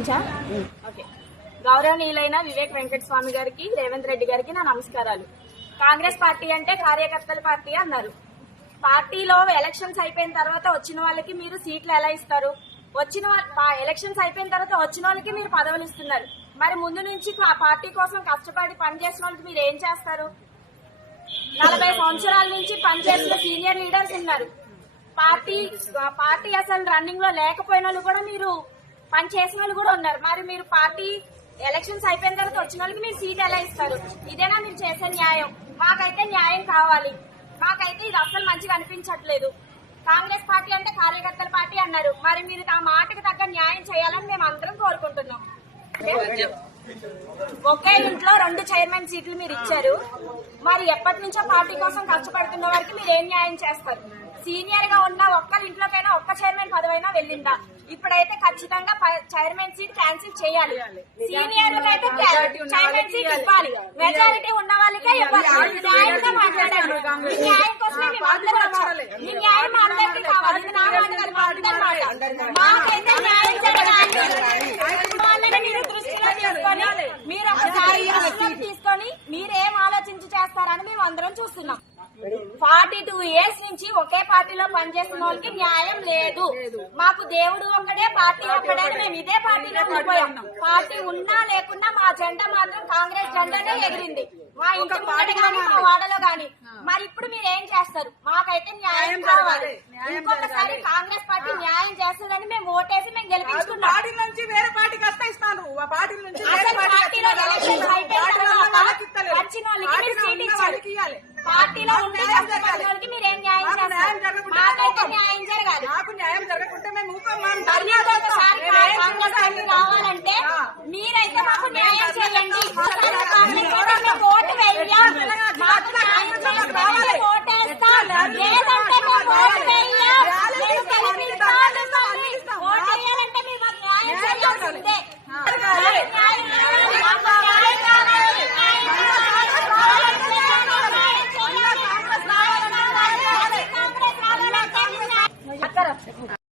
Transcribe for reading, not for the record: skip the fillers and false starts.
Okay. గౌరవనీయులైన వివేక్ వెంకట స్వామి గారికి, రేవంత్ రెడ్డి గారికి నా నమస్కారాలు. కాంగ్రెస్ పార్టీ అంటే కార్యకర్తల పార్టీ అన్నారు. పార్టీలో ఎలక్షన్స్ అయిపోయిన తర్వాత వచ్చిన వాళ్ళకి మీరు సీట్లు ఎలా ఇస్తారు? ఎలక్షన్స్ అయిపోయిన తర్వాత వచ్చిన వాళ్ళకి మీరు పదవులు ఇస్తున్నారు. మరి ముందు నుంచి ఆ పార్టీ కోసం కష్టపడి పనిచేసిన వాళ్ళకి మీరు ఏం చేస్తారు? 40 సంవత్సరాల నుంచి పనిచేసిన సీనియర్ లీడర్స్ ఉన్నారు. పార్టీ అసలు రన్నింగ్ లో లేకపోయిన వాళ్ళు కూడా మీరు పని చేసిన వాళ్ళు కూడా ఉన్నారు. మరి మీరు పార్టీ ఎలక్షన్స్ అయిపోయిన తర్వాత వచ్చిన వాళ్ళకి మీరు సీట్ ఎలా ఇస్తారు? ఇదేనా మీరు చేసే న్యాయం? మాకైతే న్యాయం కావాలి. మాకైతే ఇది అసలు మంచిగా అనిపించట్లేదు. కాంగ్రెస్ పార్టీ అంటే కార్యకర్తల పార్టీ అన్నారు. మరి మీరు ఆ మాటకు తగ్గ న్యాయం చేయాలని మేము అందరం కోరుకుంటున్నాం. ఒకే ఇంట్లో 2 చైర్మన్ సీట్లు మీరు ఇచ్చారు. మరి ఎప్పటి నుంచో పార్టీ కోసం కష్టపడుతున్న వారికి మీరు ఏం న్యాయం చేస్తారు? సీనియర్ గా ఉన్న ఒక్కరి ఇంట్లోకైనా ఒక్క చైర్మన్ పదవైనా వెళ్ళిందా? ఇప్పుడైతే ఖచ్చితంగా చైర్మన్ సీట్ క్యాన్సిల్ చేయాలి. సీనియర్ అయితే చైర్మన్ సీట్ ఇవ్వాలి. మెజారిటీ ఉన్న వాళ్ళకే ఇవ్వాలి. న్యాయంగా మాట్లాడారు. మీ న్యాయం కోసమే మేము అందరం వచ్చాం. మీ న్యాయం మా అందరికీ కావాలి. ఇది నా మాట కాదు, మా అందరి మాట. మాకైతే న్యాయం జరగాలి. మీరు దృష్టిలో తీసుకొని మీరు ఒకసారి తీసుకొని మీరేం ఆలోచించి చేస్తారని మేము అందరం చూస్తున్నాం. 42 years నుంచి ఒకే పార్టీలో పనిచేస్తున్న వాళ్ళకి న్యాయం లేదు. మాకు దేవుడు ఒక్కడే, పార్టీ ఒక్కడే. మేము ఇదే పార్టీలో ఉండిపోయాం. పార్టీ ఉన్నా లేకున్నా మా జెండా మాత్రం కాంగ్రెస్ జెండానే ఎగిరింది. మా ఇంటి ముందు కానీ మా వాడలో గాని. మరి ఇప్పుడు మీరు ఏం చేస్తారు? మాకైతే న్యాయం కావాలి. ఇంకొకసారి కాంగ్రెస్ పార్టీ న్యాయం చేస్తుందని మేము ఓటేసి మేము గెలిపించుకున్నాం. అసలు పార్టీలో ఎలక్షన్ అయిపోయిన తర్వాత వచ్చిన వాళ్ళకి సీట్ ఇచ్చారు. పార్టీలో ఉండే వాళ్ళకి మీరేం న్యాయం చేస్తారు? మాకైతే న్యాయం జరగాలి. ఒకసారి కాంగ్రెస్ పార్టీ రావాలంటే మీరైతే మాకు న్యాయం